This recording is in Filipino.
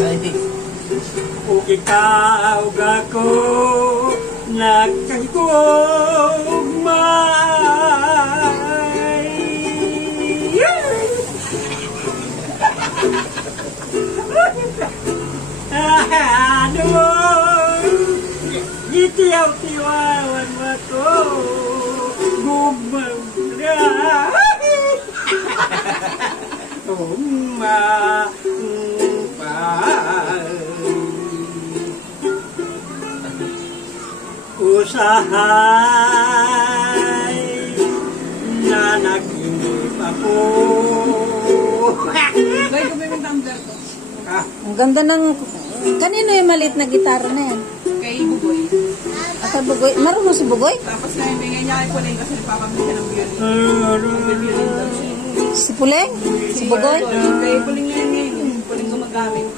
Kung ikaw gako nagkagugmay, ano itiyaw-tiyawan mo ko gugmang na usahay na nag-inip ako. Ang ganda ng... Kanino yung maliit na gitara na yan? Kay Bugoy. Kay Bugoy? Marunong si Bugoy? Tapos na yung bigay niya kay Puleng kasi nagpapamit siya ng violin. Si Puleng? Si Bugoy? Kay Puleng ngayon ngayon. Puleng gumagamit.